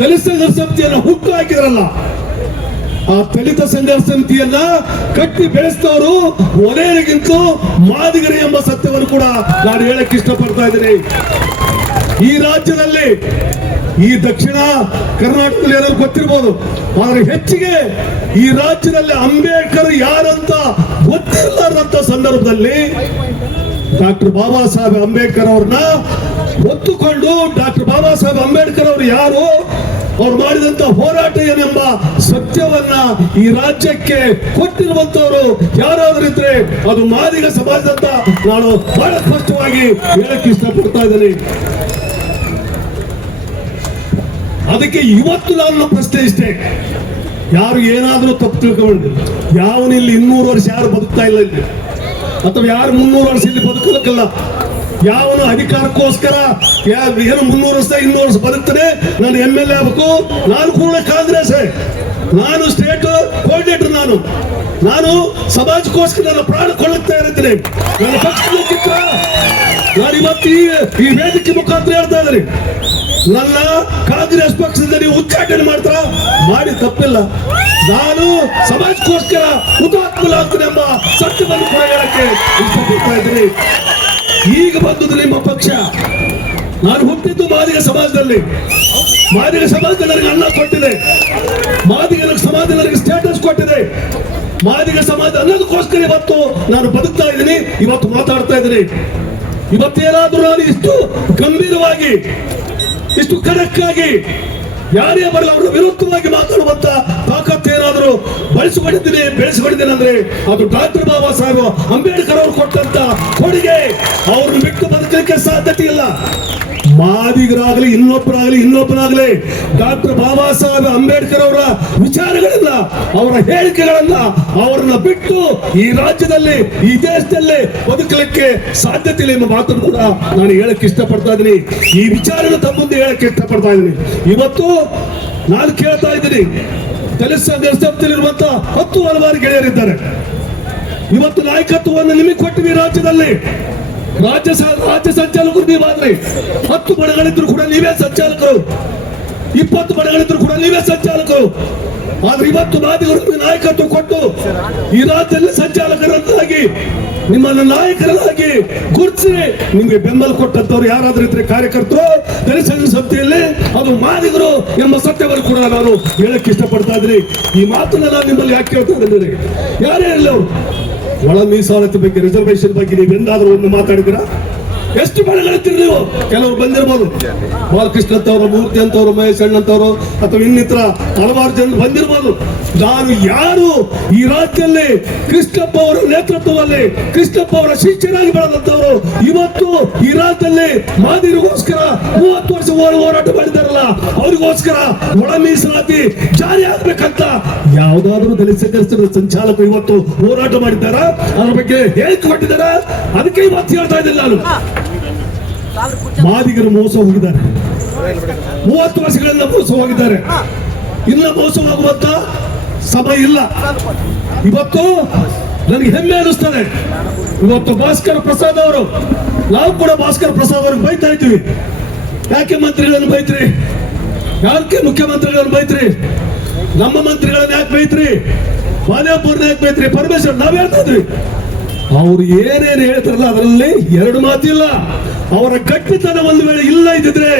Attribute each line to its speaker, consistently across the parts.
Speaker 1: ದಲಿತ ಸಂಘರ್ಷ ಸಮಿತಿಯನ್ನು ಹುಟ್ಟು ಹಾಕಿದ್ರಲ್ಲ ಆ ದಲಿತ ಸಂಘರ್ಷ ಸಮಿತಿಯನ್ನ ಕಟ್ಟಿ ಬೆಳೆಸಿದವರು ಒಲೆಯರಿಗಿಂತ ಮಾದಿಗರಿ ಎಂಬ ಸತ್ಯವನ್ನು ಕೂಡ ನಾನು ಹೇಳಕ್ ಇಷ್ಟಪಡ್ತಾ ಇದ್ದೀನಿ. ಈ ರಾಜ್ಯದಲ್ಲಿ, ಈ ದಕ್ಷಿಣ ಕರ್ನಾಟಕದಲ್ಲಿ ಏನಾದ್ರು ಗೊತ್ತಿರ್ಬೋದು, ಆದ್ರೆ ಹೆಚ್ಚಿಗೆ ಈ ರಾಜ್ಯದಲ್ಲಿ ಅಂಬೇಡ್ಕರ್ ಯಾರಂತ ಗೊತ್ತಿರಲಾರಂತ ಸಂದರ್ಭದಲ್ಲಿ ಡಾಕ್ಟರ್ ಬಾಬಾ ಸಾಹೇಬ್ ಅಂಬೇಡ್ಕರ್ ಅವ್ರನ್ನ ಒತ್ತುಕೊಂಡು ಡಾಕ್ಟರ್ ಬಾಬಾ ಸಾಹೇಬ್ ಅಂಬೇಡ್ಕರ್ ಅವರು ಯಾರು? ಅವ್ರು ಮಾಡಿದಂತ ಹೋರಾಟ ಏನೆಂಬ ಸತ್ಯವನ್ನ ಈ ರಾಜ್ಯಕ್ಕೆ ಕೊಟ್ಟಿರುವಂತವರು ಯಾರಾದ್ರೂ ಇದ್ರೆ ಅದು ಮಾದಿಗ ಸಮಾಜದಂತ ನಾನು ಬಹಳ ಸ್ಪಷ್ಟವಾಗಿ ಹೇಳಕ್ ಇಷ್ಟಪಡ್ತಾ ಇದ್ದೇನೆ. ಅದಕ್ಕೆ ಇವತ್ತು ನಾನು ಪ್ರಶ್ನೆ ಇಷ್ಟೇ. ಯಾರು ಏನಾದರೂ ತಪ್ಪು ತಿಳ್ಕೊಂಡು ಯಾವನಿಲ್ಲಿ ಇನ್ನೂರು ವರ್ಷ ಯಾರು ಬದುಕ್ತಾ ಇಲ್ಲ ಇಲ್ಲಿ? ಅಥವಾ ಯಾರು ಮುನ್ನೂರು ವರ್ಷ ಇಲ್ಲಿ ಬದುಕಲಿಕ್ಕಲ್ಲ ಯಾವನು ಅಧಿಕಾರಕ್ಕೋಸ್ಕರ ಏನು ಮುನ್ನೂರು ವರ್ಷ, ಇನ್ನೂರು ವರ್ಷ ಬದುಕ್ತಾನೆ? ನಾನು ಎಂ ಎಲ್ ಎ ಆಗಬೇಕು. ನಾನು ಕೂಡ ಕಾಂಗ್ರೆಸ್. ನಾನು ಸ್ಟೇಟ್ ಕೋಆರ್ಡಿನೇಟರ್ ನಾನು. ನಾನು ಸಮಾಜಕ್ಕೋಸ್ಕರ ನನ್ನ ಪ್ರಾಣ ಕೊಳ್ಳುತ್ತಾ ಇರುತ್ತೇನೆ ನನ್ನ ಪಕ್ಷಕ್ಕಿಂತ ನಾನು ಇವತ್ತು ಈ ವೇದಿಕೆ ಮುಖಾಂತರ ಹೇಳ್ತಾ ಇದ್ದೀನಿ. ನನ್ನ ಕಾಂಗ್ರೆಸ್ ಪಕ್ಷದಿಂದ ನೀವು ಉಚ್ಚಾಟನೆ ಮಾಡ್ತಾರ? ಮಾಡಿ ತಪ್ಪಿಲ್ಲ. ನಾನು ಸಮಾಜಕ್ಕೋಸ್ಕರ ಹುತಾತ್ಮಲಾಗ್ತೀನಿ ಎಂಬ ಸತ್ಯವನ್ನು ಕೂಡ ಹೇಳಕ್ಕೆ ಇಷ್ಟಪಡ್ತಾ ಇದ್ದೀನಿ. ಈಗ ಬಂದದ್ದು ನಿಮ್ಮ ಪಕ್ಷ. ನಾನು ಹುಟ್ಟಿದ್ದು ಮಾದಿಗ ಸಮಾಜದಲ್ಲಿ. ಮಾದಿಗ ಸಮಾಜದವರಿಗೆ ನನಗೆ ಅನ್ನ ಕೊಟ್ಟಿದೆ. ಮಾದಿಗ ಸಮಾಜ ನನಗೆ ಸ್ಟೇಟಸ್ ಕೊಟ್ಟಿದೆ. ಮಾದಿಗ ಸಮಾಜ ಅನ್ನೋದಕ್ಕೋಸ್ಕರ ಇವತ್ತು ನಾನು ಬದುಕ್ತಾ ಇದ್ದೀನಿ, ಇವತ್ತು ಮಾತಾಡ್ತಾ ಇದ್ದೀನಿ. ಇವತ್ತೇನಾದ್ರೂ ನಾನು ಇಷ್ಟು ಗಂಭೀರವಾಗಿ, ಇಷ್ಟು ಖಡಕ್ಕಾಗಿ ಯಾರೇ ಬರಲಿ ಅವರ ವಿರುದ್ಧವಾಗಿ ಮಾತಾಡುವಂತ ತಾಕತ್ ಏನಾದರೂ ಬಳಸಿಕೊಂಡಿದ್ದೀನಿ, ಬೆಳೆಸಿಕೊಂಡಿದ್ದೀನಿ ಅಂದ್ರೆ ಅದು ಡಾಕ್ಟರ್ ಬಾಬಾ ಸಾಹೇಬ್ ಅಂಬೇಡ್ಕರ್ ಅವರು ಕೊಟ್ಟಂತ ಕೊಡುಗೆ. ಅವ್ರನ್ನ ಬಿಟ್ಟು ಬದುಕಲಿಕ್ಕೆ ಸಾಧ್ಯತೆ ಇಲ್ಲ ಮಾದಿಗರಾಗಲಿ ಇನ್ನೊಬ್ಬರಾಗಲಿ ಇನ್ನೊಬ್ಬರಾಗಲಿ. ಡಾಕ್ಟರ್ ಬಾಬಾ ಸಾಹೇಬ್ ಅಂಬೇಡ್ಕರ್ ಅವರ ವಿಚಾರಗಳನ್ನ, ಅವರ ಹೇಳಿಕೆಗಳನ್ನ ಅವರನ್ನ ಬಿಟ್ಟು ಈ ರಾಜ್ಯದಲ್ಲಿ, ಈ ದೇಶದಲ್ಲಿ ಬದುಕಲಿಕ್ಕೆ ಸಾಧ್ಯತೆ ಇಲ್ಲ ಎಂಬ ಮಾತನ್ನು ಕೂಡ ನಾನು ಹೇಳಕ್ಕೆ ಇಷ್ಟಪಡ್ತಾ ಇದ್ದೀನಿ. ಈ ವಿಚಾರನ ತಮ್ಮ ಮುಂದೆ ಹೇಳಕ್ಕೆ ಇಷ್ಟಪಡ್ತಾ ಇದ್ದೀನಿ. ಇವತ್ತು ನಾನು ಕೇಳ್ತಾ ಇದ್ದೀನಿ ದಲಿತ ಸಂಘರ್ಷದಲ್ಲಿರುವಂತ ಹತ್ತು ಹಲವಾರು ಗೆಳೆಯರಿದ್ದಾರೆ. ಇವತ್ತು ನಾಯಕತ್ವವನ್ನು ನಿಮಗೆ ಕೊಟ್ಟಿವಿ ರಾಜ್ಯದಲ್ಲಿ. ರಾಜ್ಯ ರಾಜ್ಯ ಸಂಚಾಲಕರು ನೀವಾದ್ರಿ ಹತ್ತು ಮನೆಗಳಿದ್ರು ಕೂಡ ನೀವೇ ಸಂಚಾಲಕರು. ಇಪ್ಪತ್ತು ಮನೆಗಳಿದ್ರು ಕೂಡ ನೀವೇ ಸಂಚಾಲಕರು. ಆದ್ರೆ ಇವತ್ತು ಮಾದಿಗರು ನಾಯಕತ್ವ ಕೊಟ್ಟು ಈ ರಾಜ್ಯದಲ್ಲಿ ಸಂಚಾಲಕರನ್ನಾಗಿ, ನಿಮ್ಮನ್ನು ನಾಯಕರಾಗಿ ಗುರುತಿಸಿ ನಿಮಗೆ ಬೆಂಬಲ ಕೊಟ್ಟಂತವ್ರು ಯಾರಾದ್ರೂ ಇದ್ರೆ ಕಾರ್ಯಕರ್ತರು, ದಲಿತ ಸಭೆಯಲ್ಲಿ ಅದು ಮಾದಿಗರು ಎಂಬ ಸತ್ಯವನ್ನು ಕೂಡ ನಾನು ಹೇಳಕ್ ಇಷ್ಟಪಡ್ತಾ ಇದ್ರಿ ಈ ಮಾತನ್ನ ನಾನು ನಿಮ್ಮಲ್ಲಿ ಯಾಕೆ ಕೇಳ್ತಾ ಯಾರೇ ಇಲ್ಲ ಒಳ ಮೀಸಲಾತಿ ಬಗ್ಗೆ ರಿಸರ್ವೇಶನ್ ಬಗ್ಗೆ ನೀವು ಎಂದಾದ್ರೂ ಒಂದು ಮಾತಾಡಿದಿರಾ ಎಷ್ಟು ಬಣಗಳಿರ್ತೀರಿ ನೀವು? ಕೆಲವರು ಬಂದಿರ್ಬೋದು. ಬಾಲಕೃಷ್ಣ ಅಂತವ್ರು, ಮೂರ್ತಿ ಅಂತವ್ರು, ಮಹೇಶ್ ಅಥವಾ ಇನ್ನಿತರ ಹಲವಾರು ಜನ ಬಂದಿರ್ಬೋದು. ನಾನು ಯಾರು? ಈ ರಾಜ್ಯದಲ್ಲಿ ಕೃಷ್ಣಪ್ಪ ಅವರ ನೇತೃತ್ವದಲ್ಲಿ, ಕೃಷ್ಣಪ್ಪ ಅವರ ಶಿಷ್ಯರಾಗಿ ಬೆಳೆದಂತವರು ಇವತ್ತು ಈ ರಾಜ್ಯದಲ್ಲಿ ಮಾದಿರಿಗೋಸ್ಕರ ಮೂವತ್ತು ವರ್ಷ ಹೋರ- ಹೋರಾಟ ಮಾಡಿದಾರಲ್ಲ ಅವರಿಗೋಸ್ಕರ ಒಳ ಮೀಸಲಾತಿ ಜಾರಿ ಆಗ್ಬೇಕಂತ ಯಾವ್ದಾದ್ರು ದಲಿತ ಸಂಘರ್ಷದ ಸಂಚಾಲಕರು ಇವತ್ತು ಹೋರಾಟ ಮಾಡಿದ್ದಾರ? ಅದ್ರ ಬಗ್ಗೆ ಹೇಳಿಕೆ ಕೊಟ್ಟಿದ್ದಾರ? ಅದಕ್ಕೆ ಇವತ್ತು ಹೇಳ್ತಾ ಇದ್ದೀನಿ ನಾನು. ಮಾದಿಗರು ಮೋಸ ಹೋಗಿದ್ದಾರೆ. ಮೂವತ್ತು ವರ್ಷಗಳಿಂದ ಮೋಸ ಹೋಗಿದ್ದಾರೆ. ಇನ್ನ ಮೋಸವಾಗುವಂತ ಸಮಯ ಇಲ್ಲ. ಇವತ್ತು ನನಗೆ ಹೆಮ್ಮೆ ಅನಿಸ್ತದೆ. ಇವತ್ತು ಭಾಸ್ಕರ್ ಪ್ರಸಾದ್ ಅವರು, ನಾವು ಕೂಡ ಭಾಸ್ಕರ್ ಪ್ರಸಾದ್ ಅವ್ರಿಗೆ ಬೈತಾ ಇದ್ದೀವಿ. ಯಾಕೆ ಮಂತ್ರಿಗಳನ್ನು ಬೈತ್ರಿ? ಯಾಕೆ ಮುಖ್ಯಮಂತ್ರಿಗಳನ್ನು ಬೈತ್ರಿ? ನಮ್ಮ ಮಂತ್ರಿಗಳನ್ನ ಯಾಕೆ ಬೈತ್ರಿ? ಮಾದೇವಪುರ್ನ ಯಾಕೆ ಬೈತ್ರಿ? ಪರಮೇಶ್ವರ್, ನಾವ್ ಹೇಳ್ತಾ ಇದ್ವಿ. ಅವ್ರು ಏನೇನು ಹೇಳ್ತಾರಲ್ಲ ಅದರಲ್ಲಿ ಎರಡು ಮಾತಿಲ್ಲ. ಅವರ ಕಟ್ಟಿತನ ಒಂದು ವೇಳೆ ಇಲ್ಲ ಇದ್ದಿದ್ರೆ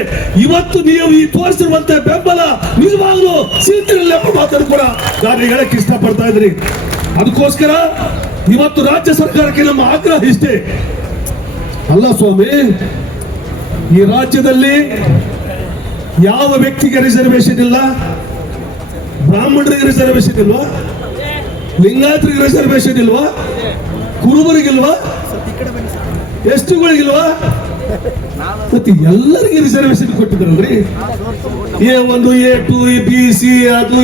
Speaker 1: ಇವತ್ತು ನೀವು ಈ ತೋರಿಸಿರುವಂತ ಬೆಂಬಲ ನಿಜವಾಗ್ಲೂ ಎಂಬ ಮಾತನ್ನು ಕೂಡ ನಾನು ಹೇಳಕ್ ಇಷ್ಟಪಡ್ತಾ ಇದ್ರಿ. ಅದಕ್ಕೋಸ್ಕರ ಇವತ್ತು ರಾಜ್ಯ ಸರ್ಕಾರಕ್ಕೆ ನಮ್ಮ ಆಗ್ರಹ ಇಷ್ಟೇ. ಅಲ್ಲ ಸ್ವಾಮಿ, ಈ ರಾಜ್ಯದಲ್ಲಿ ಯಾವ ವ್ಯಕ್ತಿಗೆ ರಿಸರ್ವೇಶನ್ ಇಲ್ಲ? ಬ್ರಾಹ್ಮಣರಿಗೆ ರಿಸರ್ವೇಶನ್ ಇಲ್ವಾ? ಲಿಂಗಾಯತರಿಗೆ ರಿಸರ್ವೇಶನ್ ಇಲ್ವಾ? ಕುರುಬರಿಗಿಲ್ವಾ? ಎಷ್ಟುಗಳಿಗಿಲ್ವಾ? ಮತ್ತೆ ಎಲ್ಲರಿಗೆ ರಿಸರ್ವೇಶನ್ ಕೊಟ್ಟಿದ್ರಲ್ರಿ? ಎ ಒಂದು, ಎ ಟು ಬಿ, ಸಿ, ಅದು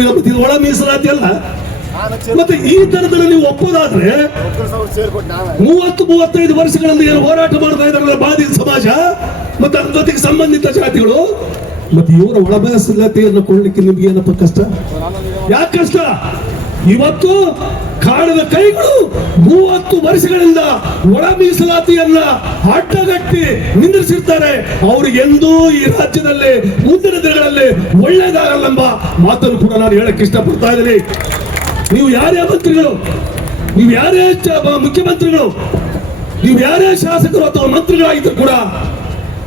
Speaker 1: ಒಳ ಮೀಸಲಾತಿ ಅಲ್ಲ? ಮತ್ತೆ ಈ ತರದಲ್ಲಿ ನೀವು ಒಪ್ಪೋದಾದ್ರೆ ಮೂವತ್ತು, ಮೂವತ್ತೈದು ವರ್ಷಗಳಿಂದ ಏನು ಹೋರಾಟ ಮಾಡ್ತಾ ಇದ್ದಾರೆ ಬಾಧಿತ ಸಮಾಜ, ಮತ್ತೆ ಅದ್ರ ಜೊತೆಗೆ ಸಂಬಂಧಿತ ಜಾತಿಗಳು, ಮತ್ತೆ ಇವರ ಒಳಬಯಸಲಾತಿಯನ್ನು ಕೊಡ್ಲಿಕ್ಕೆ ನಿಮ್ಗೆ ಏನಪ್ಪ ಕಷ್ಟ? ಯಾಕೆ ಕಷ್ಟ? ಇವತ್ತು ಕಾಡದ ಕೈಗಳು ಮೂವತ್ತು ವರ್ಷಗಳಿಂದ ಒಳ ಮೀಸಲಾತಿಯನ್ನ ಅಡ್ಡಗಟ್ಟಿ ನಿಂದಿರಿಸಿರ್ತಾರೆ. ಅವ್ರಿಗೆ ಎಂದೂ ಈ ರಾಜ್ಯದಲ್ಲಿ ಮುಂದಿನ ದಿನಗಳಲ್ಲಿ ಒಳ್ಳೇದಾಗಲ್ಲಂಬ ಮಾತನ್ನು ಕೂಡ ನಾನು ಹೇಳಕ್ ಇಷ್ಟಪಡ್ತಾ ಇದ್ದೀನಿ. ನೀವು ಯಾರೇ ಮಂತ್ರಿಗಳು, ನೀವು ಯಾರೇ ಮುಖ್ಯಮಂತ್ರಿಗಳು, ನೀವು ಯಾರೇ ಶಾಸಕರು ಅಥವಾ ಮಂತ್ರಿಗಳಾಗಿದ್ರು ಕೂಡ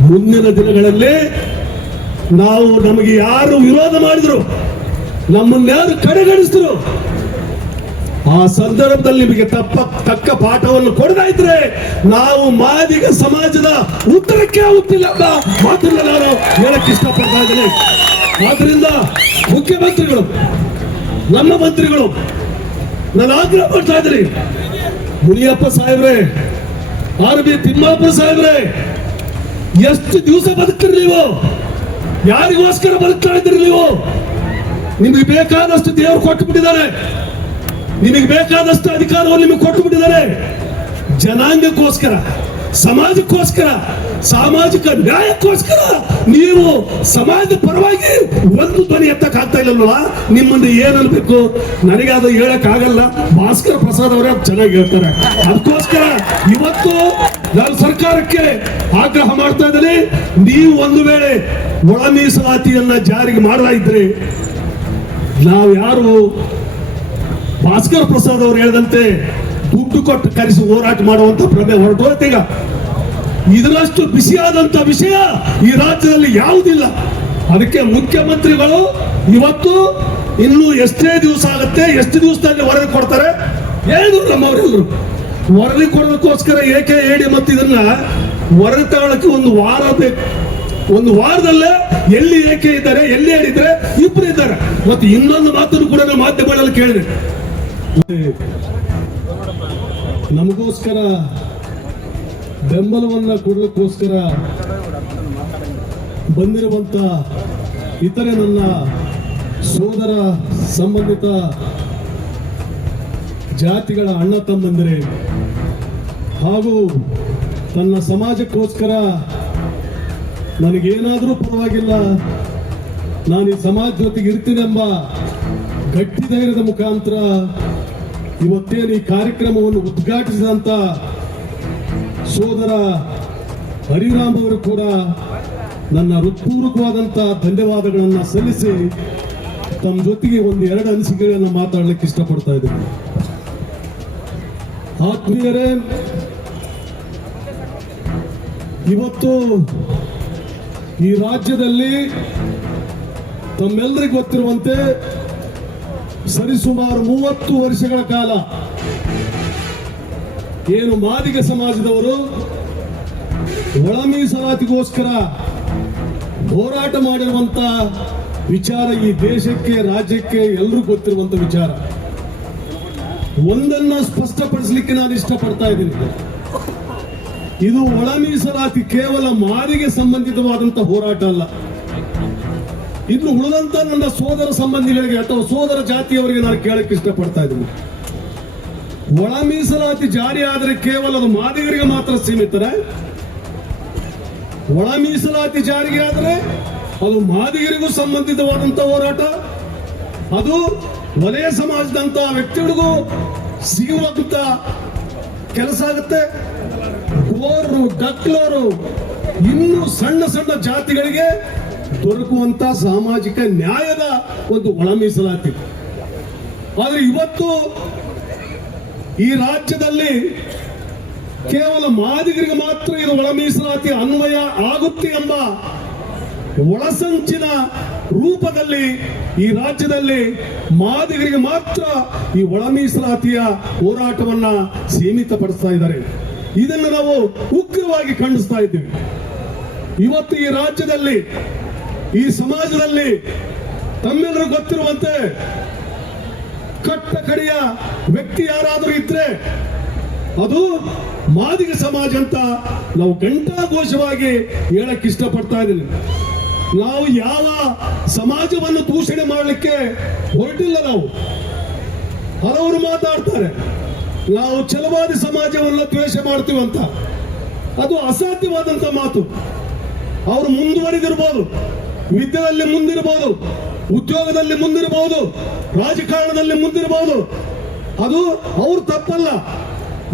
Speaker 1: ಮುಂದಿನ ದಿನಗಳಲ್ಲಿ ನಾವು ನಮಗೆ ಯಾರು ವಿರೋಧ ಮಾಡಿದ್ರು, ನಮ್ಮನ್ನ ಯಾರು ಕಡೆಗಣಿಸಿದ್ರು ಆ ಸಂದರ್ಭದಲ್ಲಿ ನಿಮಗೆ ತಪ್ಪ, ತಕ್ಕ ಪಾಠವನ್ನು ಕೊಡದ ಇದ್ರೆ ನಾವು ಮಾದಿಗ ಸಮಾಜದ ಉತ್ತರಕ್ಕೆ ಆಗುತ್ತಿಲ್ಲ ಅಂತ ಮಾತನ್ನ ನಾನು ಹೇಳಕ್ ಇಷ್ಟಪಡ್ತಾ ಇದ್ದೇನೆ. ಆದ್ರಿಂದ ಮುಖ್ಯಮಂತ್ರಿಗಳು, ನಮ್ಮ ಮಂತ್ರಿಗಳು, ನಾನು ಆಗ್ರಹ ಮಾಡ್ತಾ ಇದ್ದೀನಿ. ಮುನಿಯಪ್ಪ ಸಾಹೇಬ್ರೆ, ಆರ್ ಬಿ ತಿಮ್ಮಾಪುರ ಸಾಹೇಬ್ರೆ, ಎಷ್ಟು ದಿವಸ ಬದುಕ್ತೀರಿ ನೀವು? ಯಾರಿಗೋಸ್ಕರ ಬದುಕ್ತಾ ಇದ್ದೀರಿ ನೀವು? ನಿಮಗೆ ಬೇಕಾದಷ್ಟು ದೇವರು ಕೊಟ್ಟು ಬಿಟ್ಟಿದ್ದಾರೆ ನಿಮಗೆ ಬೇಕಾದಷ್ಟು ಅಧಿಕಾರವನ್ನು ನಿಮಗೆ ಕೊಟ್ಟು ಬಿಟ್ಟಿದ್ದಾರೆ. ಜನಾಂಗಕ್ಕೋಸ್ಕರ, ಸಮಾಜಕ್ಕೋಸ್ಕರ, ಸಾಮಾಜಿಕ ನ್ಯಾಯಕ್ಕೋಸ್ಕರ ನೀವು ಸಮಾಜದ ಪರವಾಗಿ ಒಂದು ಧ್ವನಿ ಎತ್ತಕ್ ಆಗ್ತಾ ಇಲ್ಲಲ್ವಾ ನಿಮ್ಮನ್ನ ಏನನ್ಬೇಕು ನನಗೆ ಅದು ಹೇಳಕ್ ಆಗಲ್ಲ ಭಾಸ್ಕರ್ ಪ್ರಸಾದ್ ಅವರೇ ಚೆನ್ನಾಗಿ ಹೇಳ್ತಾರೆ. ಅದಕ್ಕೋಸ್ಕರ ಇವತ್ತು ನಾನು ಸರ್ಕಾರಕ್ಕೆ ಆಗ್ರಹ ಮಾಡ್ತಾ ಇದ್ದೀನಿ. ನೀವು ಒಂದು ವೇಳೆ ಒಳ ಮೀಸಲಾತಿಯನ್ನ ಜಾರಿಗೆ ಮಾಡಲಾಗಿದ್ರೆ ನಾವು ಯಾರು ಭಾಸ್ಕರ್ ಪ್ರಸಾದ್ ಅವರು ಹೇಳಿದಂತೆ ದುಡ್ಡು ಕೊಟ್ಟು ಕರೆಸಿ ಹೋರಾಟ ಮಾಡುವಂತ ಪ್ರಭೆ ಹೊರಟೋಯ್ತು ಈಗ. ಇದರಷ್ಟು ಬಿಸಿಯಾದಂತ ವಿಷಯ ಈ ರಾಜ್ಯದಲ್ಲಿ ಯಾವುದಿಲ್ಲ. ಅದಕ್ಕೆ ಮುಖ್ಯಮಂತ್ರಿಗಳು ಇವತ್ತು ಇನ್ನು ಎಷ್ಟೇ ದಿವಸ ಆಗುತ್ತೆ, ಎಷ್ಟು ದಿವಸದಲ್ಲಿ ವರದಿ ಕೊಡ್ತಾರೆ ಹೇಳಿದ್ರು. ನಮ್ಮವರೆಲ್ಲರೂ ವರದಿ ಕೊಡೋದಕ್ಕೋಸ್ಕರ ಏಕೆ ಹೇಳಿ ಮತ್ತು ಇದನ್ನ ವರದಿ ತಗೊಳಕ್ಕೆ ಒಂದು ವಾರ ಬೇಕು. ಒಂದು ವಾರದಲ್ಲೇ ಎಲ್ಲಿ ಏಕೆ ಇದ್ದಾರೆ, ಎಲ್ಲಿ ಹೇಳಿದ್ರೆ ಇಬ್ಬರು ಇದ್ದಾರೆ. ಮತ್ತೆ ಇನ್ನೊಂದು ಮಾತನ್ನು ಕೂಡ ಮಾಧ್ಯಮಗಳಲ್ಲಿ ಕೇಳಿದೆ. ನಮಗೋಸ್ಕರ ಬೆಂಬಲವನ್ನ ಕೊಡಲಿಕ್ಕೋಸ್ಕರ ಬಂದಿರುವಂತ ಇತರೆ ನನ್ನ ಸೋದರ ಸಂಬಂಧಿತ ಜಾತಿಗಳ ಅಣ್ಣ ತಮ್ಮಂದರೆ ಹಾಗೂ ತನ್ನ ಸಮಾಜಕ್ಕೋಸ್ಕರ ನನಗೇನಾದರೂ ಪರವಾಗಿಲ್ಲ, ನಾನು ಈ ಸಮಾಜ ಜೊತೆಗೆ ಇರ್ತೀನೆಂಬ ಗಟ್ಟಿ ಧೈರ್ಯದ ಮುಖಾಂತರ ಇವತ್ತೇನು ಈ ಕಾರ್ಯಕ್ರಮವನ್ನು ಉದ್ಘಾಟಿಸಿದಂತ ಸೋದರ ಹರಿರಾಮ್ ಅವರು ಕೂಡ ನನ್ನ ಹೃತ್ಪೂರ್ವಕವಾದಂತ ಧನ್ಯವಾದಗಳನ್ನು ಸಲ್ಲಿಸಿ ತಮ್ಮ ಜೊತೆಗೆ ಒಂದು ಎರಡು ಅನಿಸಿಕೆಗಳನ್ನು ಮಾತಾಡಲಿಕ್ಕೆ ಇಷ್ಟಪಡ್ತಾ ಇದ್ದೀನಿ. ಆತ್ಮೀಯರೇ, ಇವತ್ತು ಈ ರಾಜ್ಯದಲ್ಲಿ ತಮ್ಮೆಲ್ಲರಿಗೂ ಗೊತ್ತಿರುವಂತೆ ಸರಿಸುಮಾರು ಮೂವತ್ತು ವರ್ಷಗಳ ಕಾಲ ಏನು ಮಾದಿಗ ಸಮಾಜದವರು ಒಳ ಮೀಸಲಾತಿಗೋಸ್ಕರ ಹೋರಾಟ ಮಾಡಿರುವಂತ ವಿಚಾರ ಈ ದೇಶಕ್ಕೆ, ರಾಜ್ಯಕ್ಕೆ ಎಲ್ಲರೂ ಗೊತ್ತಿರುವಂತ ವಿಚಾರ. ಒಂದನ್ನ ಸ್ಪಷ್ಟಪಡಿಸಲಿಕ್ಕೆ ನಾನು ಇಷ್ಟಪಡ್ತಾ ಇದ್ದೀನಿ. ಇದು ಒಳ ಮೀಸಲಾತಿ ಕೇವಲ ಮಾರಿಗೆ ಸಂಬಂಧಿತವಾದಂತ ಹೋರಾಟ ಅಲ್ಲ. ಇನ್ನು ಉಳಿದಂತ ನನ್ನ ಸೋದರ ಸಂಬಂಧಿಗಳಿಗೆ ಅಥವಾ ಸೋದರ ಜಾತಿಯವರಿಗೆ ನಾನು ಕೇಳಕ್ಕೆ ಇಷ್ಟಪಡ್ತಾ ಇದ್ದೀನಿ. ಒಳ ಮೀಸಲಾತಿ ಜಾರಿ ಆದರೆ ಕೇವಲ ಅದು ಮಾದಿಗರಿಗೆ ಮಾತ್ರ ಸೀಮಿತರೆ ಒಳ ಮೀಸಲಾತಿ ಜಾರಿಗೆ ಆದರೆ ಅದು ಮಾದಿಗರಿಗೂ ಸಂಬಂಧಿತವಾದಂತಹ ಹೋರಾಟ. ಅದು ವಲಯ ಸಮಾಜದಂತ ವ್ಯಕ್ತಿಗಳಿಗೂ ಸಿಗುವಂತ ಕೆಲಸ ಆಗುತ್ತೆ. ಕೋರರು ಡಕ್ಲರು ಇನ್ನೂ ಸಣ್ಣ ಸಣ್ಣ ಜಾತಿಗಳಿಗೆ ದೊರಕುವಂತ ಸಾಮಾಜಿಕ ನ್ಯಾಯದ ಒಂದು ಒಳ ಮೀಸಲಾತಿ. ಆದ್ರೆ ಇವತ್ತು ಈ ರಾಜ್ಯದಲ್ಲಿ ಕೇವಲ ಮಾದಿಗರಿಗೆ ಮಾತ್ರ ಇದು ಒಳ ಮೀಸಲಾತಿ ಅನ್ವಯ ಆಗುತ್ತೆ ಎಂಬ ಒಳಸಂಚಿನ ರೂಪದಲ್ಲಿ ಈ ರಾಜ್ಯದಲ್ಲಿ ಮಾದಿಗರಿಗೆ ಮಾತ್ರ ಈ ಒಳ ಮೀಸಲಾತಿಯ ಹೋರಾಟವನ್ನ ಸೀಮಿತಪಡಿಸ್ತಾ ಇದ್ದಾರೆ. ಇದನ್ನು ನಾವು ಉಗ್ರವಾಗಿ ಖಂಡಿಸ್ತಾ ಇದ್ದೀವಿ. ಇವತ್ತು ಈ ರಾಜ್ಯದಲ್ಲಿ ಈ ಸಮಾಜದಲ್ಲಿ ತಮ್ಮೆಲ್ಲರೂ ಗೊತ್ತಿರುವಂತೆ ಕಟ್ಟ ಕಡೆಯ ವ್ಯಕ್ತಿ ಯಾರಾದರೂ ಇದ್ರೆ ಅದು ಮಾದಿಗ ಸಮಾಜ ಅಂತ ನಾವು ಘಂಟಾಘೋಷವಾಗಿ ಹೇಳಕ್ ಇಷ್ಟಪಡ್ತಾ ಇದ್ದೀನಿ. ನಾವು ಯಾವ ಸಮಾಜವನ್ನು ದೂಷಣೆ ಮಾಡಲಿಕ್ಕೆ ಹೊರಟಿಲ್ಲ ನಾವು. ಹಲವರು ಮಾತಾಡ್ತಾರೆ, ನಾವು ಚಲವಾದಿ ಸಮಾಜವನ್ನು ದ್ವೇಷ ಮಾಡ್ತೀವಿ ಅಂತ. ಅದು ಅಸಾಧ್ಯವಾದಂತ ಮಾತು. ಅವರು ಮುಂದುವರಿದಿರ್ಬೋದು. ವಿದ್ಯೆಯಲ್ಲಿ ಮುಂದಿರಬಹುದು, ಉದ್ಯೋಗದಲ್ಲಿ ಮುಂದಿರಬಹುದು, ರಾಜಕಾರಣದಲ್ಲಿ ಮುಂದಿರಬಹುದು. ಅದು ಅವ್ರ ತಪ್ಪಲ್ಲ.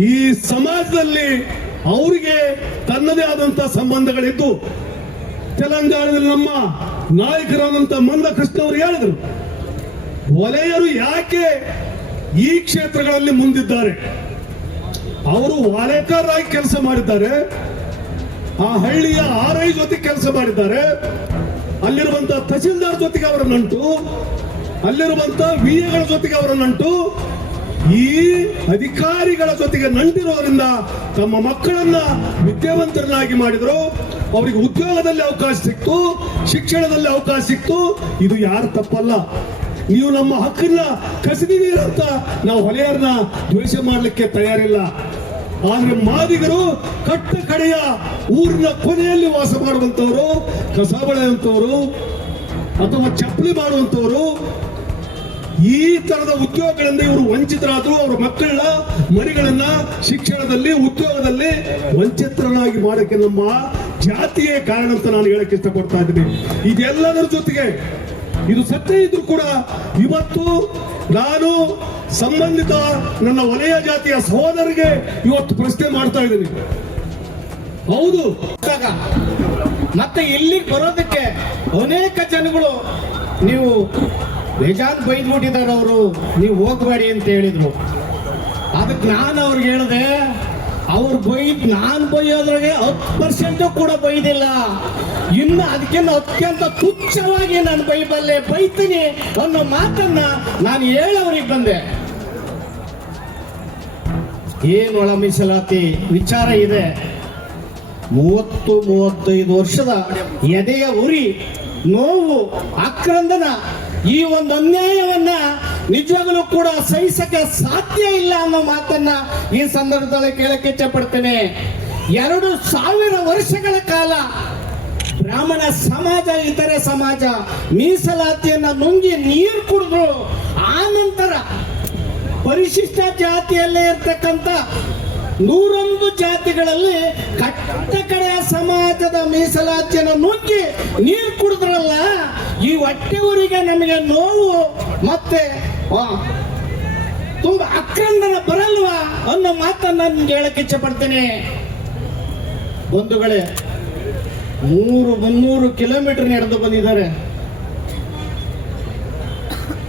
Speaker 1: ಈ ಸಮಾಜದಲ್ಲಿ ಅವರಿಗೆ ತನ್ನದೇ ಆದಂತ ಸಂಬಂಧಗಳಿದ್ದು, ತೆಲಂಗಾಣದಲ್ಲಿ ನಮ್ಮ ನಾಯಕರಾದಂತ ಮಂದ ಕೃಷ್ಣ ಅವರು ಹೇಳಿದರು, ವಲಯರು ಯಾಕೆ ಈ ಕ್ಷೇತ್ರಗಳಲ್ಲಿ ಮುಂದಿದ್ದಾರೆ? ಅವರು ವಲಯಕಾರರಾಗಿ ಕೆಲಸ ಮಾಡಿದ್ದಾರೆ, ಆ ಹಳ್ಳಿಯ ಆರೈ ಜೊತೆ ಕೆಲಸ ಮಾಡಿದ್ದಾರೆ ಅಲ್ಲಿರುವಂತ ತಹಸೀಲ್ದಾರ್ ಜೊತೆಗೆ ಅವರ ನಂಟು ಅಲ್ಲಿರುವಂತ ವಿ ಎಗಳ ಜೊತೆಗೆ ಅವರ ನಂಟು ಈ ಅಧಿಕಾರಿಗಳ ಜೊತೆಗೆ ನಂಟಿರೋದ್ರಿಂದ ತಮ್ಮ ಮಕ್ಕಳನ್ನ ವಿದ್ಯಾವಂತರನ್ನಾಗಿ ಮಾಡಿದ್ರು. ಅವರಿಗೆ ಉದ್ಯೋಗದಲ್ಲಿ ಅವಕಾಶ ಸಿಕ್ತು, ಶಿಕ್ಷಣದಲ್ಲಿ ಅವಕಾಶ ಸಿಕ್ತು. ಇದು ಯಾರ ತಪ್ಪಲ್ಲ. ನೀವು ನಮ್ಮ ಹಕ್ಕನ್ನ ಕಸಿದೀರಿ ಅಂತ ನಾವು ಹೊಲೆಯರನ್ನ ದ್ವೇಷ ಮಾಡಲಿಕ್ಕೆ ತಯಾರಿಲ್ಲ. ಆದ್ರೆ ಮಾದಿಗರು ಕಟ್ಟ ಕಡೆಯ ಊರಿನ ಕೊನೆಯಲ್ಲಿ ವಾಸ ಮಾಡುವಂತವರು ಕಸ ಬೆಳೆಯುವಂತವರು ಅಥವಾ ಚಪ್ಪಲಿ ಮಾಡುವಂತವರು ಈ ತರದ ಉದ್ಯೋಗಗಳಿಂದ ಇವರು ವಂಚಿತರಾದ್ರು ಅವರ ಮಕ್ಕಳನ್ನ, ಮರಿಗಳನ್ನ ಶಿಕ್ಷಣದಲ್ಲಿ, ಉದ್ಯೋಗದಲ್ಲಿ ವಂಚಿತರನ್ನಾಗಿ ಮಾಡಕ್ಕೆ ನಮ್ಮ ಜಾತಿಯೇ ಕಾರಣ ಅಂತ ನಾನು ಹೇಳಕ್ ಇಷ್ಟಪಡ್ತಾ ಇದ್ದೀನಿ. ಇದೆಲ್ಲದರ ಜೊತೆಗೆ ಇದು ಸತ್ಯ ಇದ್ರು ಕೂಡ ಇವತ್ತು ನಾನು ಸಂಬಂಧಿತ ನನ್ನ ವಲಯ ಜಾತಿಯ ಸಹೋದರಿಗೆ ಇವತ್ತು ಪ್ರಶ್ನೆ ಮಾಡ್ತಾ ಇದ್ದೀನಿ. ಹೌದು.
Speaker 2: ಮತ್ತೆ ಇಲ್ಲಿ ಬರೋದಕ್ಕೆ ಅನೇಕ ಜನಗಳು ನೀವು ಬೇಜಾನ್ ಬೈದ್ಬಿಟ್ಟಿದ್ದಾರೆ ಅವರು, ನೀವು ಹೋಗಬೇಡಿ ಅಂತ ಹೇಳಿದ್ರು. ಅದಕ್ಕೆ ನಾನು ಅವ್ರಿಗೆ ಹೇಳಿದೆ, ಅವ್ರು ಬೈದ್, ನಾನು ಬೈಯೋದ್ರಾಗೆ ಹತ್ತು ಪರ್ಸೆಂಟ್ ಕೂಡ ಬೈದಿಲ್ಲ. ಇನ್ನು ಅದಕ್ಕಿಂತ ಅತ್ಯಂತ ತುಚ್ಛವಾಗಿ ನಾನು ಬೈಬಲ್ಲೆ ಬೈತೀನಿ ಅನ್ನೋ ಮಾತನ್ನ ನಾನು ಹೇಳೋರಿಗೆ ಬಂದೆ. ಏನು ಒಳ ಮೀಸಲಾತಿ ವಿಚಾರ ಇದೆ. ಮೂವತ್ತು, ಮೂವತ್ತೈದು ವರ್ಷದ ಎದೆಯ ಉರಿ, ನೋವು, ಆಕ್ರಂದನ ಈ ಒಂದು ಅನ್ಯಾಯವನ್ನ ನಿಜವಾಗಲೂ ಕೂಡ ಸಹಿಸಕ್ಕೆ ಸಾಧ್ಯ ಇಲ್ಲ ಅನ್ನೋ ಮಾತನ್ನ ಈ ಸಂದರ್ಭದಲ್ಲಿ ಕೇಳಕ್ಕೆ ಇಚ್ಛಪಡ್ತೇನೆ ಎರಡು ಸಾವಿರ ವರ್ಷಗಳ ಕಾಲ ಬ್ರಾಹ್ಮಣ ಸಮಾಜ, ಇತರೆ ಸಮಾಜ ಮೀಸಲಾತಿಯನ್ನ ನುಂಗಿ ನೀರು ಕುಡಿದ್ರು. ಆ ನಂತರ ಪರಿಶಿಷ್ಟ ಜಾತಿಯಲ್ಲೇ ಇರ್ತಕ್ಕಂಥ ನೂರೊಂದು ಜಾತಿಗಳಲ್ಲಿ ಕಟ್ಟ ಕಡೆಯ ಸಮಾಜದ ಮೀಸಲಾತಿಯನ್ನು ನುಗ್ಗಿ ನೀರು ಕುಡಿದ್ರಲ್ಲ, ಈ ಹೊಟ್ಟೆವರಿಗೆ ನಮಗೆ ನೋವು ಮತ್ತೆ ತುಂಬ ಅಕ್ರಂದನ ಬರಲ್ವಾ ಅನ್ನೋ ಮಾತನ್ನ ನಿಮ್ಗೆ ಹೇಳಕ್ಕೆ ಇಚ್ಛೆ ಪಡ್ತೇನೆ ಬಂಧುಗಳೇ, ಮೂರು ಮುನ್ನೂರು ಕಿಲೋಮೀಟರ್ ನಡೆದು ಬಂದಿದ್ದಾರೆ.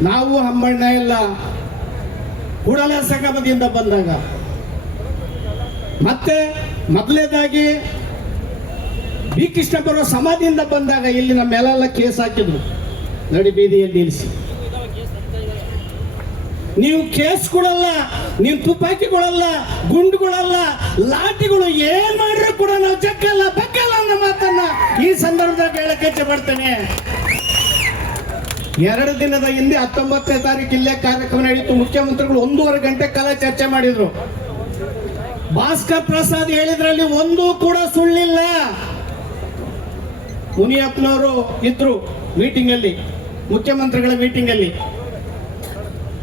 Speaker 2: ನಾವು ಹಮ್ಮಣ್ಣ ಎಲ್ಲ ಕೂಡಲ ಸಂಗಮದಿಂದ ಬಂದಾಗ ಮತ್ತೆ ಮೊದಲನೇದಾಗಿ ಬಿ ಕೃಷ್ಣಪ್ಪರ ಸಮಾಧಿಯಿಂದ ಬಂದಾಗ ಇಲ್ಲಿ ನಮ್ಮ ಮೇಲೆಲ್ಲ ಕೇಸ್ ಹಾಕಿದ್ರು. ನಡಿ ಬೀದಿಯಲ್ಲಿ ನಿಲ್ಲಿಸಿ. ನೀವು ಕೇಸ್ ಕೊಡಲ್ಲ, ನೀವು ತುಪಾಕಿ ಕೊಡಲ್ಲ ಗುಂಡುಗಳಲ್ಲ ಲಾಠಿಗಳು ಏನ್ ಮಾಡಿದ್ರು ಕೂಡ ನಾವು ಚಕ್ಕಲ್ಲ ಬಕ್ಕಲ್ಲ ಅನ್ನೋ ಮಾತನ್ನ ಈ ಸಂದರ್ಭದಾಗ ಹೇಳಕ್ಕೆ ಇಚ್ಛೆ ಪಡ್ತೇನೆ. ಎರಡು ದಿನದ ಹಿಂದೆ ಹತ್ತೊಂಬತ್ತನೇ ತಾರೀಕು ಇಲ್ಲೇ ಕಾರ್ಯಕ್ರಮ ನಡೆಯಿತು. ಮುಖ್ಯಮಂತ್ರಿಗಳು ಒಂದೂವರೆ ಗಂಟೆ ಕಾಲ ಚರ್ಚೆ ಮಾಡಿದ್ರು. ಭಾಸ್ಕರ್ ಪ್ರಸಾದ್ ಹೇಳಿದ್ರಲ್ಲಿ ಒಂದು ಕೂಡ ಸುಳ್ಳಿಲ್ಲ. ಮುನಿಯಪ್ಪನವರು ಇದ್ರು ಮೀಟಿಂಗ್ ಅಲ್ಲಿ ಮುಖ್ಯಮಂತ್ರಿಗಳ ಮೀಟಿಂಗ್ ಅಲ್ಲಿ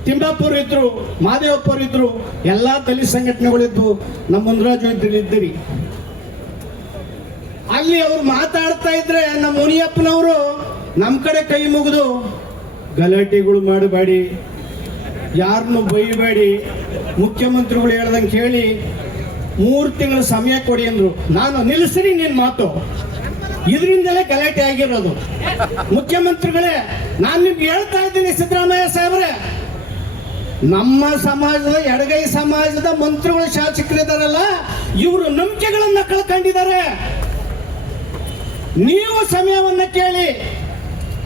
Speaker 2: ತಿಮ್ಮಾಪುರ್ ಇದ್ರು ಮಾದೇವಪ್ಪರು ಇದ್ರು, ಎಲ್ಲಾ ದಲಿತ ಸಂಘಟನೆಗಳಿದ್ದು ನಮ್ಮ ಮುನ್ರಾಜು ಇದ್ದಿರಿ. ಅಲ್ಲಿ ಅವ್ರು ಮಾತಾಡ್ತಾ ಇದ್ರೆ ನಮ್ಮ ಮುನಿಯಪ್ಪನವರು ನಮ್ಮ ಕಡೆ ಕೈ ಮುಗಿದು ಗಲಾಟೆಗಳು ಮಾಡಬೇಡಿ. ಯಾರನ್ನು ಬೈಬೇಡಿ. ಮುಖ್ಯಮಂತ್ರಿಗಳು ಹೇಳ್ದಂಗೆ ಕೇಳಿ ಮೂರು ತಿಂಗಳು ಸಮಯ ಕೊಡಿ ಅಂದ್ರು. ನಾನು ನಿಲ್ಲಿಸ್ರಿ ನಿನ್ ಮಾತು. ಇದರಿಂದಲೇ ಗಲಾಟೆ ಆಗಿರೋದು. ಮುಖ್ಯಮಂತ್ರಿಗಳೇ, ನಾನು ನಿಮ್ಗೆ ಹೇಳ್ತಾ ಇದ್ದೀನಿ ಸಿದ್ದರಾಮಯ್ಯ ಸಾಹೇಬ್ರೆ. ನಮ್ಮ ಸಮಾಜದ, ಎಡಗೈ ಸಮಾಜದ ಮಂತ್ರಿಗಳು ಶಾಸಕರಿದಾರಲ್ಲ, ಇವರು ನಂಬಿಕೆಗಳನ್ನ ಕಳ್ಕೊಂಡಿದ್ದಾರೆ. ನೀವು ಸಮಯವನ್ನ ಕೇಳಿ.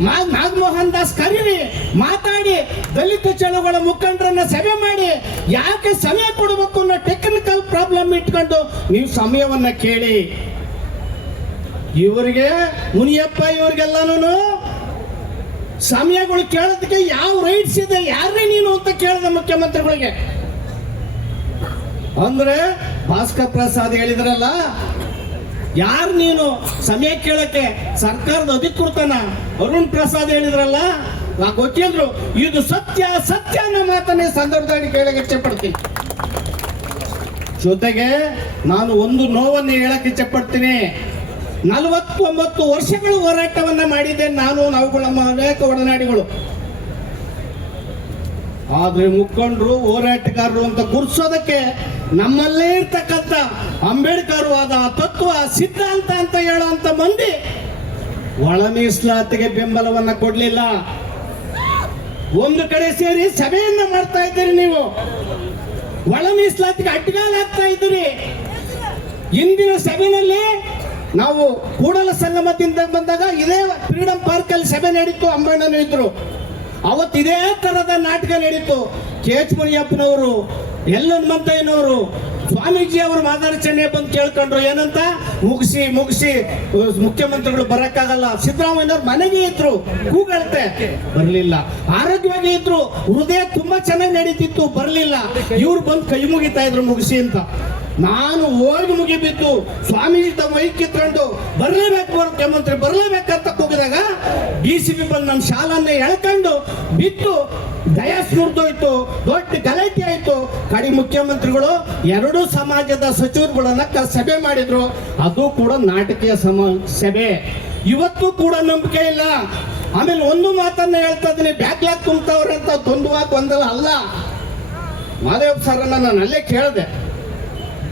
Speaker 2: ನಾಗಮೋಹನ್ ದಾಸ್ ಕರೀರಿ, ಮಾತಾಡಿ, ದಲಿತ ಚಳುವಳ ಮುಖಂಡರನ್ನ ಸಭೆ ಮಾಡಿ, ಯಾಕೆ ಸಮಯ ಕೊಡಬೇಕು ಅನ್ನೋ ಟೆಕ್ನಿಕಲ್ ಪ್ರಾಬ್ಲಮ್ ಇಟ್ಕೊಂಡು ನೀವು ಸಮಯವನ್ನ ಕೇಳಿ. ಇವರಿಗೆ, ಮುನಿಯಪ್ಪ ಇವ್ರಿಗೆಲ್ಲಾನು ಸಮಯಗಳು ಕೇಳೋದಕ್ಕೆ ಯಾವ ರೈಟ್ಸ್ ಇದೆ ಯಾರೇ ನೀನು ಅಂತ ಕೇಳಿದ ಮುಖ್ಯಮಂತ್ರಿಗಳಿಗೆ. ಅಂದ್ರೆ ಭಾಸ್ಕರ್ ಪ್ರಸಾದ್ ಹೇಳಿದ್ರಲ್ಲ ಯಾರು ನೀನು? ಸಮಯ ಕೇಳಕ್ಕೆ ಸರ್ಕಾರದ ಅಧಿಕೃತನ ಅರುಣ್ ಪ್ರಸಾದ್ ಹೇಳಿದ್ರಲ್ಲ? ನಾ ಗೊತ್ತಿದ್ರು, ಇದು ಸತ್ಯ ಸತ್ಯ ಅನ್ನೋ ಮಾತನ್ನೇ ಸಂದರ್ಭದಲ್ಲಿ ಕೇಳಕ್ಕೆ ಇಚ್ಛೆ ಜೊತೆಗೆ ನಾನು ಒಂದು ನೋವನ್ನು ಹೇಳಕ್ಕೆ ಇಚ್ಛೆ ಪಡ್ತೀನಿ ನಲವತ್ತೊಂಬತ್ತು ವರ್ಷಗಳು ಹೋರಾಟವನ್ನ ಮಾಡಿದೆ ನಾನು, ನಾವುಗಳ ಅನೇಕ ಒಡನಾಡಿಗಳು. ಆದ್ರೆ ಮುಖಂಡರು, ಹೋರಾಟಗಾರರು ಅಂತ ಗುರ್ಸೋದಕ್ಕೆ ನಮ್ಮಲ್ಲೇ ಇರ್ತಕ್ಕಂಥ ಅಂಬೇಡ್ಕರ್ ವಾದ ತತ್ವ ಸಿದ್ಧಾಂತ ಅಂತ ಹೇಳುವಂತ ಮಂದಿ ಒಳ ಮೀಸಲಾತಿಗೆ ಬೆಂಬಲವನ್ನ ಕೊಡ್ಲಿಲ್ಲ. ಒಂದು ಕಡೆ ಸೇರಿ ಸಭೆಯನ್ನ ಮಾಡ್ತಾ ಇದ್ದೀರಿ ನೀವು. ಒಳ ಮೀಸಲಾತಿಗೆ ಅಡ್ಡಗಾಲಾಗ್ತಾ ಇದ್ದೀರಿ. ಇಂದಿನ ಸಭೆಯಲ್ಲಿ ನಾವು ಕೂಡಲ ಸಂಗಮದಿಂದ ಬಂದಾಗ ಇದೇ ಫ್ರೀಡಂ ಪಾರ್ಕ್ ಅಲ್ಲಿ ಸಭೆ ನಡೀತು, ಅಂಬಣ್ಣನು ಇದ್ರು. ಅವತ್ತು ಇದೇ ತರದ ನಾಟಕ ನಡೀತು. ಎಚ್ ಮುನಿಯಪ್ಪನವರು ಎಲ್ಲ ಹನುಮಂತಯ್ಯನವರು ಸ್ವಾಮೀಜಿ ಅವರು ಮಾದಾರ್ಚನೆ ಬಂದು ಕೇಳ್ಕೊಂಡ್ರು. ಏನಂತ? ಮುಗಿಸಿ ಮುಗಿಸಿ ಮುಖ್ಯಮಂತ್ರಿಗಳು ಬರಕ್ಕಾಗಲ್ಲ. ಸಿದ್ದರಾಮಯ್ಯನವ್ರು ಮನೆಗೆ ಇದ್ರು, ಕೂಗಳತೆ. ಬರ್ಲಿಲ್ಲ. ಆರೋಗ್ಯವಾಗಿ ಇದ್ರು, ಹೃದಯ ತುಂಬಾ ಚೆನ್ನಾಗಿ ನಡೀತಿತ್ತು, ಬರ್ಲಿಲ್ಲ. ಇವ್ರು ಬಂದು ಕೈ ಮುಗಿತಾ ಇದ್ರು, ಮುಗಿಸಿ ಅಂತ. ನಾನು ಹೋಗಿ ಮುಗಿಬಿದ್ದು, ಸ್ವಾಮೀಜಿ ತಮ್ಮ ಮೈ ಕಿತ್ಕೊಂಡು ಬರ್ಲೇಬೇಕು ಮುಖ್ಯಮಂತ್ರಿ ಬರ್ಲೇಬೇಕಂತ ಕೂಗಿದಾಗ, ಡಿ ಸಿ ಪಿ ಬಂದು ನನ್ನ ಶಾಲನ್ನೇ ಎಳ್ಕೊಂಡು ಬಿದ್ದು ಸುರಿದೋಯ್ತು ದೊಡ್ಡ ಗಲಾಟೆ ಆಯ್ತು. ಕಡಿ ಮುಖ್ಯಮಂತ್ರಿಗಳು ಎರಡೂ ಸಮಾಜದ ಸಚಿವರುಗಳನ್ನ ಸಭೆ ಮಾಡಿದ್ರು. ಅದು ಕೂಡ ನಾಟಕೀಯ ಸಮ ಸಭೆ. ಇವತ್ತು ಕೂಡ ನಂಬಿಕೆ ಇಲ್ಲ. ಆಮೇಲೆ ಒಂದು ಮಾತನ್ನ ಹೇಳ್ತಾ ಇದ್ದೀನಿ, ಬ್ಯಾಕ್ಲಾಗ್ ತುಂಬ್ತವ್ರೆ ಅಂತ ದ್ವಂದ್ವ ಗೊಂದಲ ಅಲ್ಲ. ಮಾದೇವ್ ಸರನ್ನ ನಾನು ಅಲ್ಲೇ ಕೇಳಿದೆ.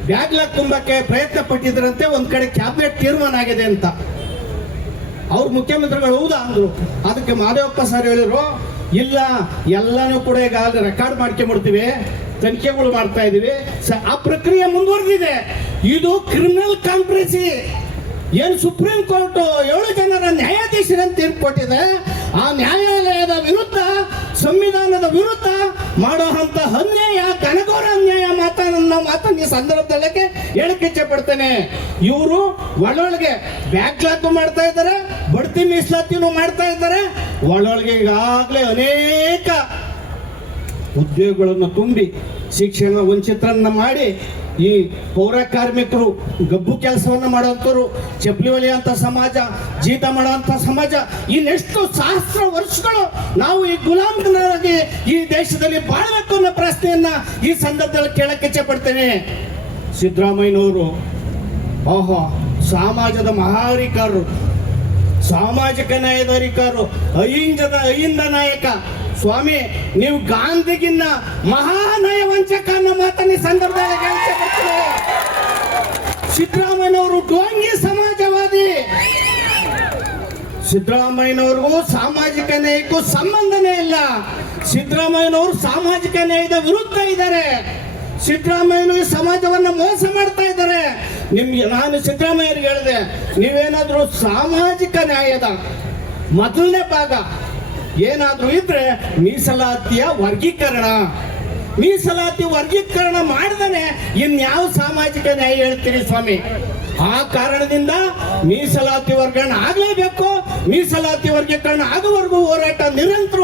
Speaker 2: ಬ್ಯಾಗ್ಲಾಗ್ ತುಂಬಕ್ಕೆ ಪ್ರಯತ್ನ ಪಟ್ಟಿದ್ರಂತೆ, ಒಂದ್ ಕಡೆ ಕ್ಯಾಬಿನೆಟ್ ತೀರ್ಮಾನ ಆಗಿದೆ ಅಂತ. ಅವ್ರ ಮುಖ್ಯಮಂತ್ರಿಗಳು ಹೌದಾ ಅಂದ್ರು. ಅದಕ್ಕೆ ಮಾದೇವಪ್ಪ ಸರ್ ಹೇಳಿದ್ರು ಇಲ್ಲ, ಎಲ್ಲನೂ ಕೂಡ ಈಗ ರೆಕಾರ್ಡ್ ಮಾಡ್ಕೊಂಡ್ಬಿಡ್ತೀವಿ ತನಿಖೆಗಳು ಮಾಡ್ತಾ ಇದೀವಿ. ಸ- ಆ ಪ್ರಕ್ರಿಯೆ ಮುಂದುವರೆದಿದೆ. ಇದು ಕ್ರಿಮಿನಲ್ ಕಾನ್ಫರೆನ್ಸಿ ಏನು ಸುಪ್ರೀಂ ಕೋರ್ಟ್ ಏಳು ಜನರ ನ್ಯಾಯಾಧೀಶರನ್ನು ತೀರ್ಪು ಕೊಟ್ಟಿದೆ ಆ ನ್ಯಾಯಾಲಯದ ವಿರುದ್ಧ, ಸಂವಿಧಾನದ ವಿರುದ್ಧ ಮಾಡುವಂತ ಅನ್ಯಾಯ ಕನಗೋರ ಅನ್ಯಾಯ ಮಾತನ್ನ ಮಾತನ್ನ ಈ ಸಂದರ್ಭದಲ್ಲಕ್ಕೆ ಹೇಳಕ್ಕೆ ಇಚ್ಛೆ ಪಡ್ತೇನೆ. ಇವರು ಒಳೊಳಗೆ ಬ್ಯಾಗ್ಲಾತು ಮಾಡ್ತಾ ಇದ್ದಾರೆ, ಬಡ್ತಿ ಮೀಸಲಾತಿನೂ ಮಾಡ್ತಾ ಇದ್ದಾರೆ. ಒಳೊಳಗೆ ಈಗಾಗಲೇ ಅನೇಕ ಉದ್ಯೋಗಗಳನ್ನು ತುಂಬಿ ಶಿಕ್ಷಣ ವಂಚಿತರನ್ನ ಮಾಡಿ ಈ ಪೌರ ಕಾರ್ಮಿಕರು ಗಬ್ಬು ಕೆಲಸವನ್ನು ಮಾಡುವಂಥವ್ರು, ಚಪ್ಪಲಿ ಹೊಲಿಯುವಂಥ ಸಮಾಜ, ಜೀತ ಮಾಡುವಂಥ ಸಮಾಜ, ಇನ್ನೆಷ್ಟು ಸಹಸ್ರ ವರ್ಷಗಳು ನಾವು ಈ ಗುಲಾಮನಾಗಿ ಈ ದೇಶದಲ್ಲಿ ಬಾಳಬೇಕು ಅನ್ನೋ ಪ್ರಶ್ನೆಯನ್ನ ಈ ಸಂದರ್ಭದಲ್ಲಿ ಕೇಳಕ್ಕೆ ಇಚ್ಛೆ ಪಡ್ತೇನೆ. ಸಿದ್ದರಾಮಯ್ಯನವರು ಓಹೋ ಸಮಾಜದ ಮಹಾರಿಕಾರರು ಸಾಮಾಜಿಕ ನ್ಯಾಯದ ಅಹಿಂಜದ ಅಹಿಂದ ನಾಯಕ ಸ್ವಾಮಿ, ನೀವು ಗಾಂಧಿಗಿನ್ನ ಮಹಾನಯ ವಂಚಕ ಅನ್ನೋ ಮಾತನ್ನ ಸಂದರ್ಭದಲ್ಲಿ. ಸಿದ್ದರಾಮಯ್ಯನವರು ಡೋಂಗಿ ಸಮಾಜವಾದಿ. ಸಿದ್ದರಾಮಯ್ಯನವ್ರಿಗೂ ಸಾಮಾಜಿಕ ನ್ಯಾಯಕ್ಕೂ ಸಂಬಂಧನೇ ಇಲ್ಲ. ಸಿದ್ದರಾಮಯ್ಯನವರು ಸಾಮಾಜಿಕ ನ್ಯಾಯದ ವಿರುದ್ಧ ಇದ್ದಾರೆ. ಸಿದ್ದರಾಮಯ್ಯನು ಸಮಾಜವನ್ನು ಸಮಾಜವನ್ನ ಮೋಸ ಮಾಡ್ತಾ ಇದ್ದಾರೆ. ನಿಮ್ಗೆ ನಾನು ಸಿದ್ದರಾಮಯ್ಯರಿಗೆ ಹೇಳಿದೆ, ನೀವೇನಾದ್ರೂ ಸಾಮಾಜಿಕ ನ್ಯಾಯದ ಮೊದಲನೇ ಭಾಗ ಏನಾದ್ರೂ ಇದ್ರೆ ಮೀಸಲಾತಿಯ ವರ್ಗೀಕರಣ. ಮೀಸಲಾತಿ ವರ್ಗೀಕರಣ ಮಾಡಿದನೆ ಇನ್ಯಾವ ಸಾಮಾಜಿಕ ನ್ಯಾಯ ಹೇಳ್ತೀರಿ ಸ್ವಾಮಿ? ಆ ಕಾರಣದಿಂದ ಮೀಸಲಾತಿ ವರ್ಗೀಕರಣ ಆಗಲೇಬೇಕು. ಮೀಸಲಾತಿ ವರ್ಗೀಕರಣ ಆಗುವವರೆಗೂ ಹೋರಾಟ ನಿರಂತರ